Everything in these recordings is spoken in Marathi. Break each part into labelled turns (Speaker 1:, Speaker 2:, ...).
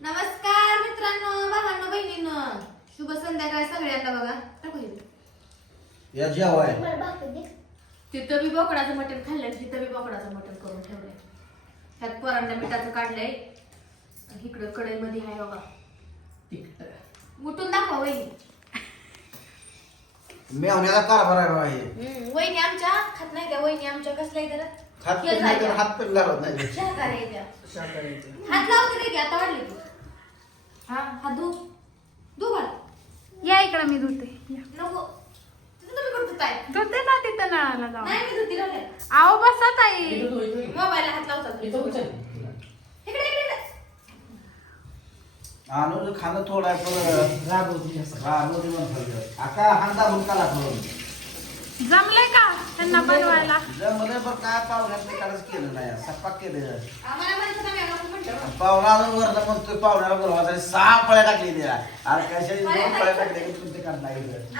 Speaker 1: नमस्कार मित्रांनो भावांनो बहिणींनो. शुभ संध्याकाळ सगळ्यांना बघा. टाकू इथे.
Speaker 2: या जेवाय.
Speaker 1: तिथं बी बोकडाचं मटण खाल्लंय तिथं बी बोकडाचं मटण करून ठेवलंय. त्यात पोरांना मिठाचं काढलंय. इकडं कढईमध्ये आहे बघा उठून दाखवा वहिनी.
Speaker 2: मेवण्याला कारभार आहे बाबा हे
Speaker 1: हम्म, वहिनी आमच्या खात नाही त्या वहिनी आमच्या कसल्या इथं
Speaker 2: हात पण नाही तर हात पण लावत नाही.
Speaker 1: त्या. हात लावते रे की आता वाढले तू. हा हात धु. धु घाल.
Speaker 3: या इकडे मी धुते. या.
Speaker 1: नको. तिथं तुम्ही कुठं धुताय
Speaker 3: धुते ना तिथं नळाला जाऊन.
Speaker 1: नाही मी धुती राहिले
Speaker 3: आहो बसा ताई.
Speaker 1: मोबाईलला हात लावतात इकडे इकडे इकडे.
Speaker 2: आणून खाणं थोडं म्हणतात आका हांदा भुंकाला करून
Speaker 3: जमले का? त्यांना बनवायला.
Speaker 2: जमलं पण काय पाहुण्यात काढच केलं नाही. सपाक केलं.
Speaker 1: आम्हाला माहिती नाही आम्हाला म्हटलं
Speaker 2: पाहुणा अजून वरनं म्हणतोय पाहुण्याला बोलवा सहा फळ्या टाकली अरे दोन फळ्या टाकल्या. की तुमचे
Speaker 1: टाकलं तरी.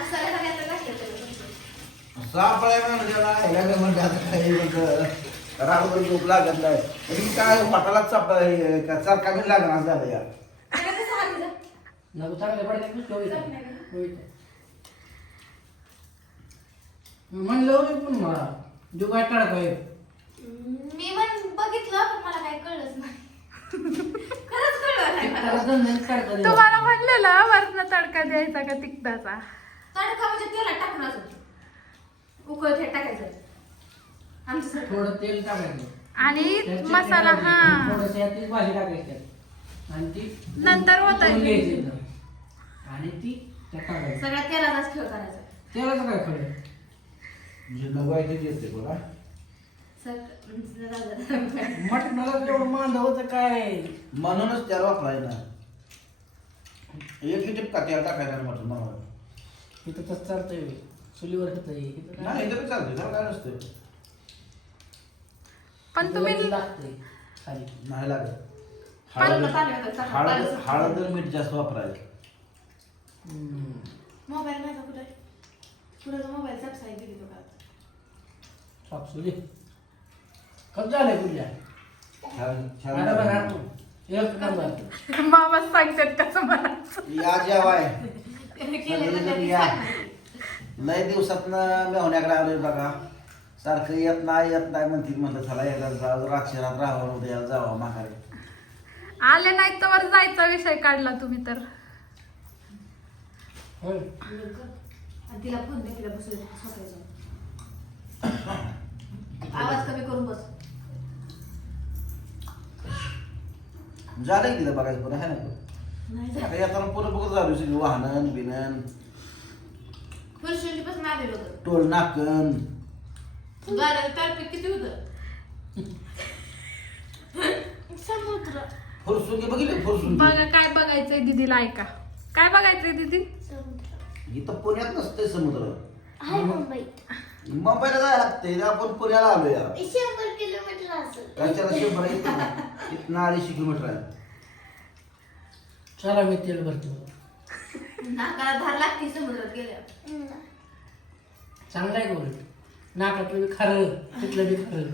Speaker 2: सहा फळ्या म्हणजे ना ह्याला आता झोप लागत नाही. तरी काय वाटाला चप चरका बी लागणार झालं या.
Speaker 1: त्याला कसं हात दिलं?
Speaker 4: नको म्हणलं रे पण मला जो काय
Speaker 1: मी म्हण बघितलं पण मला काही कळलंच नाही.
Speaker 3: तुम्हाला म्हणलेलं वरनं तडका द्यायचा का तिखटाचा?
Speaker 1: तडका म्हणजे तेलात टाकून असं. उकळत हे टाकायचं. आमचं.
Speaker 4: थोडं तेल टाकायचं.
Speaker 3: आणि मसाला हा.
Speaker 4: भाजी टाकायची. आणि ती
Speaker 3: नंतर
Speaker 4: एकदम. आणि ती
Speaker 1: सगळ्या तेलाचाच खेळ करायचा
Speaker 4: तेलाचं काय खरं?
Speaker 2: म्हणजे नवायचे बघा.
Speaker 4: मटणाला तेवढं मांडव होतं काय?
Speaker 2: म्हणूनच त्याला वापरायला एक टिपका त्याला टाकायला म्हटलं मला
Speaker 4: इथं तसं चालतंय. चुलीवर होतं हे. इथं
Speaker 2: नाही इथं चालते त्याला काय नसतं
Speaker 3: पण तुम्ही
Speaker 4: लागतंय. खाली.
Speaker 2: नाही लागत. हळद
Speaker 1: पाणी होतं, चांगलं
Speaker 2: हळद
Speaker 1: पाणी.
Speaker 2: हळद आणि मीठ जास्त वापरायचं.
Speaker 4: हम्म.
Speaker 1: मोबाईल माझा कुठे कुणाचा मोबाईल सबसाई दिली बघा
Speaker 4: सापसुली
Speaker 2: छान
Speaker 4: आता बघा. तू. एक नंबर
Speaker 3: मामा सांगतात कसं मला
Speaker 2: या जेवाय
Speaker 1: त्याने
Speaker 2: सगळे
Speaker 1: केलेलं
Speaker 2: जण
Speaker 1: त्यांनी
Speaker 2: या. लय दिवसात मेहण्याकडे आलोय बघा सारखं येत नाही येत नाही म्हणतील म्हणलं चला यायला जाऊ राक्षरात राहावं उद्या जावं माघारी
Speaker 3: आले नाहीत तर जायचा विषय काढला तुम्ही तर
Speaker 4: होय
Speaker 1: आणि तिला फोन दे तिला बसू दे, झोपायला जाऊ. आवाज कमी करून बस
Speaker 2: झालं की तिला बघायचं पुन्हा आहे ना?
Speaker 1: नाही
Speaker 2: आता येताना पुन्हा बघत झालो सगळी वाहनं बिनन
Speaker 1: फरशीची पासून आलेलं होतं.
Speaker 2: टोल नाकन.
Speaker 1: गाड्याचं ट्रॅफिक किती होतं? समुद्र.
Speaker 2: फुरसुंगी बघितली फुरसुंगी?
Speaker 3: बघा काय बघायचंय दीदीला ऐका. काय बघायचंय दीदी?
Speaker 2: इथं पुण्यात नसते समुद्र.
Speaker 5: हाय मुंबईत
Speaker 2: मुंबईला जायला लागते आपण पुण्याला आलो या
Speaker 5: शंभर किलोमीटर असेल.
Speaker 2: त्याच्याला शंभर इथं इथनं अडीचशे किलोमीटर आहे.
Speaker 4: चला मी तेल भरतो.
Speaker 1: नाकाला धार लागते समुद्रात गेल्या
Speaker 4: चांगलं आहे गोल नाकातलं बी खरं तिथलं बी खरं.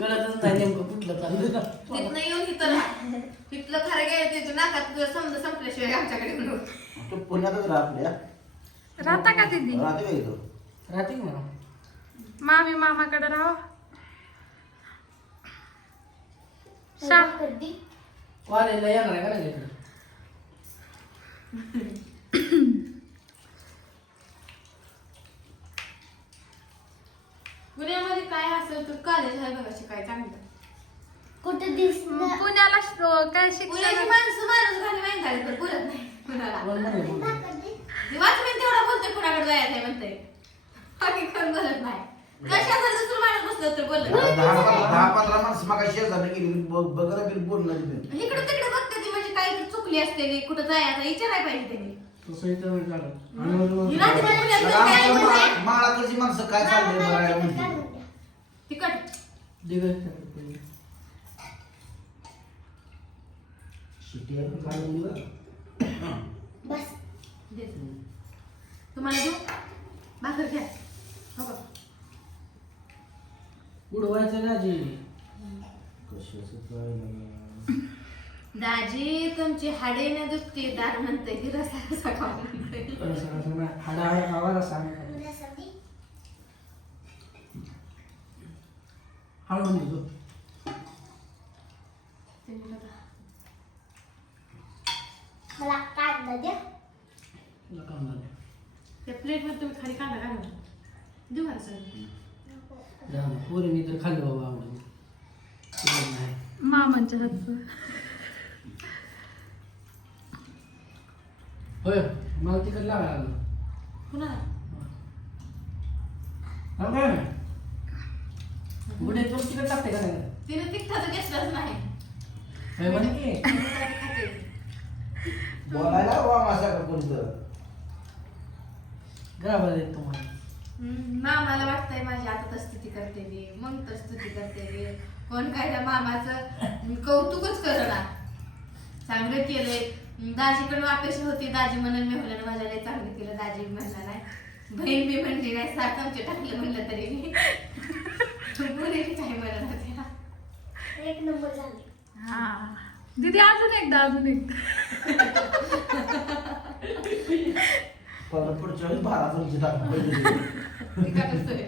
Speaker 4: कळतच नाही नेमकं कुठलं चाललं.
Speaker 1: तिथनं येऊन इथं राहा. तिथलं खरं गेलं तिथं नाकात समजा संपल्याशिवाय आमच्याकडे म्हणून
Speaker 2: तो पुण्यातच राहा आपल्या
Speaker 3: राहता का दीदी
Speaker 2: राहते का इथं?
Speaker 4: राहते का म्हणा
Speaker 3: मामी मामाकडे राहा. शा
Speaker 5: कधी
Speaker 4: कॉलेजला येणार आहे का नाही इकडं.
Speaker 1: पुण्यामध्ये काय असेल तर कॉलेज आहे बघा शिकाय चांगलं?
Speaker 5: कुठं दिसणार
Speaker 3: पुण्याला श- काय
Speaker 1: पुण्याची
Speaker 3: शिक्षण
Speaker 1: माणसं माणूस घाली माहीत झाली पण बोलत नाही. कुणाला?
Speaker 4: कोण म्हणे बोलू?
Speaker 1: वाचमेन तेवढा बोलतोय कुणाकडे जायचं आहे म्हणतोय. बाकी कोण बोलत नाही. कशाचा? दुसरं माणूस बसलं तर
Speaker 2: दहा दहा पंधरा माणसं मग शेजारी गेली बिल
Speaker 1: इकडे तिकडे बघते ती म्हणजे काही चुकली असते कुठं जायचं विचारायला पाहिजे त्यांनी.
Speaker 4: तसं इथं.
Speaker 1: ही? रात्री काय?
Speaker 2: मा- माळाकडची माणसं काय चाललंय बघायला म्हणते
Speaker 1: तिकट
Speaker 4: दिवस चालत पहिले.
Speaker 2: शिटी आहे का मुलं?
Speaker 5: बस.
Speaker 1: दे. तुम्हाला देऊ? भाकर घ्या हो का?
Speaker 4: उडवायचं ना जी
Speaker 2: कशाचं काय नाही.
Speaker 1: दाजी तुमची हाडे न दुखते दार म्हणते की रसा रसा म्हणते.
Speaker 4: रसा रसा. हाडा हाडा खावा रसा नाही खावा.
Speaker 5: मुलासाठी
Speaker 4: हळून घेतो
Speaker 1: ते बघा.
Speaker 5: मला कांदा द्या
Speaker 4: तुला काम झालं
Speaker 1: त्या प्लेटमध्ये तुम्ही खाली कांदा घालून देऊ मला सगळं
Speaker 4: जाऊ दे. पोरीने तर खाल्लं बाबा आवडून. तुला नाही.
Speaker 3: मामांच्या हातचं.
Speaker 4: होय मला तिकडे लावायला लागलं
Speaker 1: कुणाला?
Speaker 4: हा काय नाही गुडे तो तिकडे टाकते का नाही?
Speaker 1: तिने तिखटाचं घेतलंच नाही.
Speaker 4: होय म्हणे की.
Speaker 1: खाते.
Speaker 2: बोलायला वा माझा का कोणतं
Speaker 4: देत तुम्हाला
Speaker 1: मामाला वाटतंय माझी आता तर स्तुती करते मी मग तर स्तुती करते मी. कोण काय त्या मामाचं कौतुकच करणार. चांगलं केलंय. दाजीकडून अपेक्षा होती दाजी म्हणून मी म्हणलं माझ्या लय चांगलं केलं दाजी म्हणला नाही. बहीण मी म्हणली नाही सात आमचे टाकलं म्हणलं तरी. मी मुलीने काय म्हणत होत्या?
Speaker 5: एक नंबर झाले.
Speaker 3: हा. दीदी अजून एकदा अजून एकदा
Speaker 2: परत पुढच्या वेळेस बारा तुमची टाकून
Speaker 1: ती काय करतोय?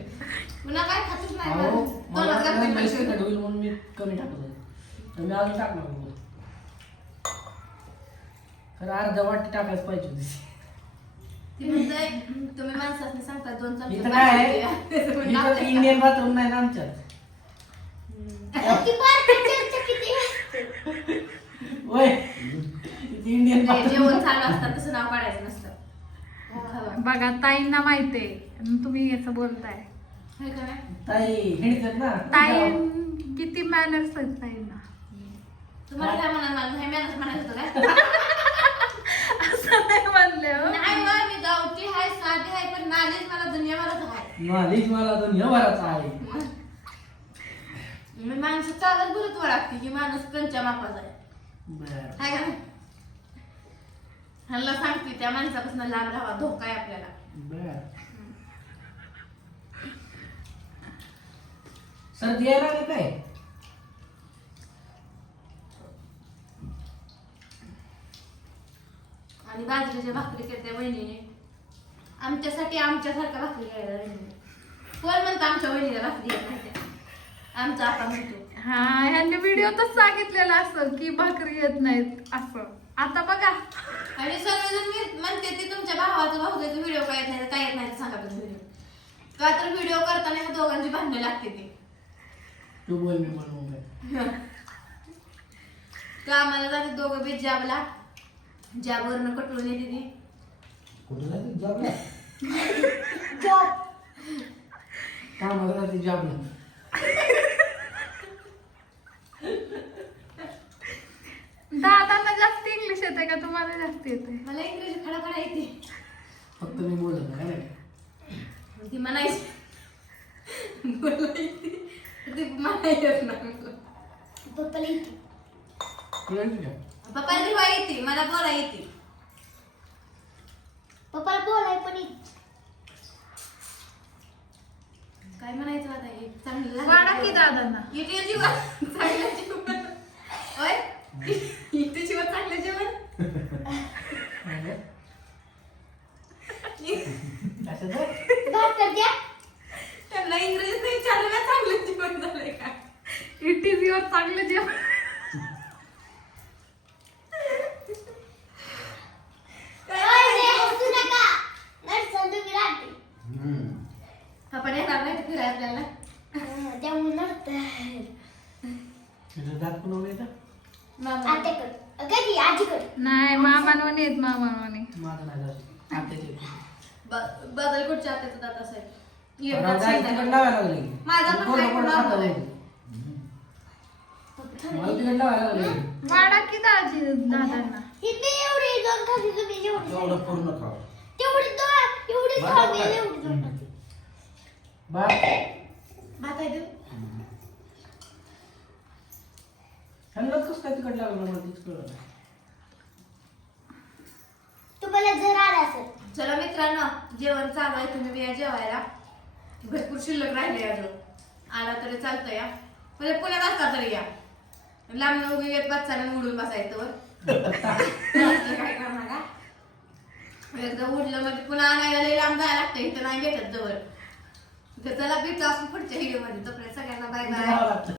Speaker 1: पुन्हा काय खातच नाही
Speaker 4: अहो. मला. पैसे
Speaker 1: पैसे.
Speaker 4: कट होईल म्हणून मी कमी टाकत होतो तर मी अजून टाकणार होतो. खरं अर्धा वाटी टाकायच पाहिजे होती.
Speaker 1: ती म्हणते तुम्ही माणसाने सांगता दोन चमचे
Speaker 4: इथं काय आहे?
Speaker 1: द्या.
Speaker 4: इंडियन बाथरूम नाही ना आमच्यात?
Speaker 5: किती?
Speaker 4: होय. इंडियन
Speaker 1: नाही,
Speaker 4: बाथरूम
Speaker 1: जेवण चालू असतात तसं नाव काढायचं.
Speaker 3: बघा ताईंना माहितीये तुम्ही याचं बोलताय.
Speaker 1: हाय का नाही?
Speaker 4: ताई हिंडतात ना
Speaker 3: ताई किती मॅनर्स आहेत ताईंना.
Speaker 1: तुम्हाला काय म्हणाल मला नाही मॅनच म्हणायचं होतं काय
Speaker 3: असं नाही म्हणले हो.
Speaker 1: नाही व, मी गावठी आहे साधी आहे पण नालीच मला दुनियाभरच आहे.
Speaker 4: मालिक मला दुनियाभराचा आहे.
Speaker 1: मी माणसं चालत बोलत लागते की माणूस कंच्या मापाचा आहे. का? ह्याला सांगते त्या माणसापासून लांब राहावा धोका आहे आपल्याला.
Speaker 4: बरं. सर्दी यायला लागली काय?
Speaker 1: आणि बाजरीच्या भाकरी करते बहिणीने आमच्यासाठी आमच्यासारख्या भाकरी बहिणीने कोण म्हणतं आमच्या बहिणीला भाकरी येत नाही? आमचा आता म्हणतो.
Speaker 3: हा ह्यांनी व्हिडिओतच सांगितलेलं असं की भाकरी येत नाहीत असं. आता बघा.
Speaker 1: आणि सगळेजण मी म्हणते ते तुमच्या भावाचं भाऊजाचा व्हिडिओ काय येत नाही काय येत नाही ते सांगा तुम्ही. व्हिडिओ का तर व्हिडिओ करताना ह्या दोघांची भांडणं लागते ते.
Speaker 4: तू बोल मी बोल मग.
Speaker 1: कामाला जाते दोघं बी जॉबला जॉबवरनं कटवून येते ती.
Speaker 2: कुठे जाते? जॉबला?
Speaker 5: जॉब.
Speaker 4: कामाला जाते जॉबला.
Speaker 3: दादांना जास्त इंग्लिश येते का? तुम्हाला जास्त येते
Speaker 1: मला इंग्रजी खडा खडा येते.
Speaker 4: फक्त मी बोलत नाही
Speaker 1: ती म्हणायची. बोलायची. ती म्हणायच ना
Speaker 5: पप्पाला येते.
Speaker 4: तुला येते का?
Speaker 1: पप्पा लिहा येते. मला बोला येते.
Speaker 5: पप्पाला बोलाय पण येते
Speaker 1: काय म्हणायचं आता? हे चांगलं
Speaker 3: वाढा की दादांना.
Speaker 1: इथे जीवन चांगलं जीवन होय इथे जीवन चांगलं जीवन
Speaker 4: काय?
Speaker 1: इ-
Speaker 4: कशाचं?
Speaker 5: भाकर द्या
Speaker 1: त्यांना इंग्रजीत नाही विचारलं का चांगलं जीवन झालंय का
Speaker 3: टीव्हीवर चांगलं जेवण
Speaker 5: ओय, रे, हसू नका नर्सन तुम्ही राहते
Speaker 2: हम्म.
Speaker 1: आपण येणार नाही आपल्याला
Speaker 4: तुझं दात येतं?
Speaker 1: मामा.
Speaker 5: आत्याकडे आजीकडे
Speaker 3: नाही येत
Speaker 4: माझं नाही
Speaker 1: बदल कुठच्या हातात दात असेल
Speaker 4: लावायला लागली.
Speaker 1: माझा पण
Speaker 4: खाता. नाही. मला तिकडं लावायला लागली.
Speaker 3: वाढा की दाजी दादांना?
Speaker 5: इथे एवढी दोन खाली तुम्ही जेवढी
Speaker 2: तेवढं पूर्ण खाव.
Speaker 5: तेवढी दोन एवढी
Speaker 2: बरं,
Speaker 5: खाली
Speaker 2: बरं.
Speaker 5: एवढी दोन खाली.
Speaker 4: बाप
Speaker 1: भात आहे देऊ
Speaker 4: ह्यांना कसं काय तिकडं लागलं मला तीच कळलं नाही.
Speaker 5: तुम्हाला जर आला असेल.
Speaker 1: चला मित्रांनो जेवण चालू आहे. तुम्ही बी या जेवायला. भरपूर शिल्लक राहिले अजून. आला तरी चालतं या. म्हणजे पुण्यात असता तरी या. लांब उभी येत बच्चाने उडून बसायचं वर. असं काय करणार का एकदा उडलं म्हणजे पुन्हा आणायला लई लांब जायला लागतं इथं नाही भेटत जवळ. तर चला भेटतो आपण पुढच्या व्हिडिओमध्ये. तोपर्यंत सगळ्यांना बाय बाय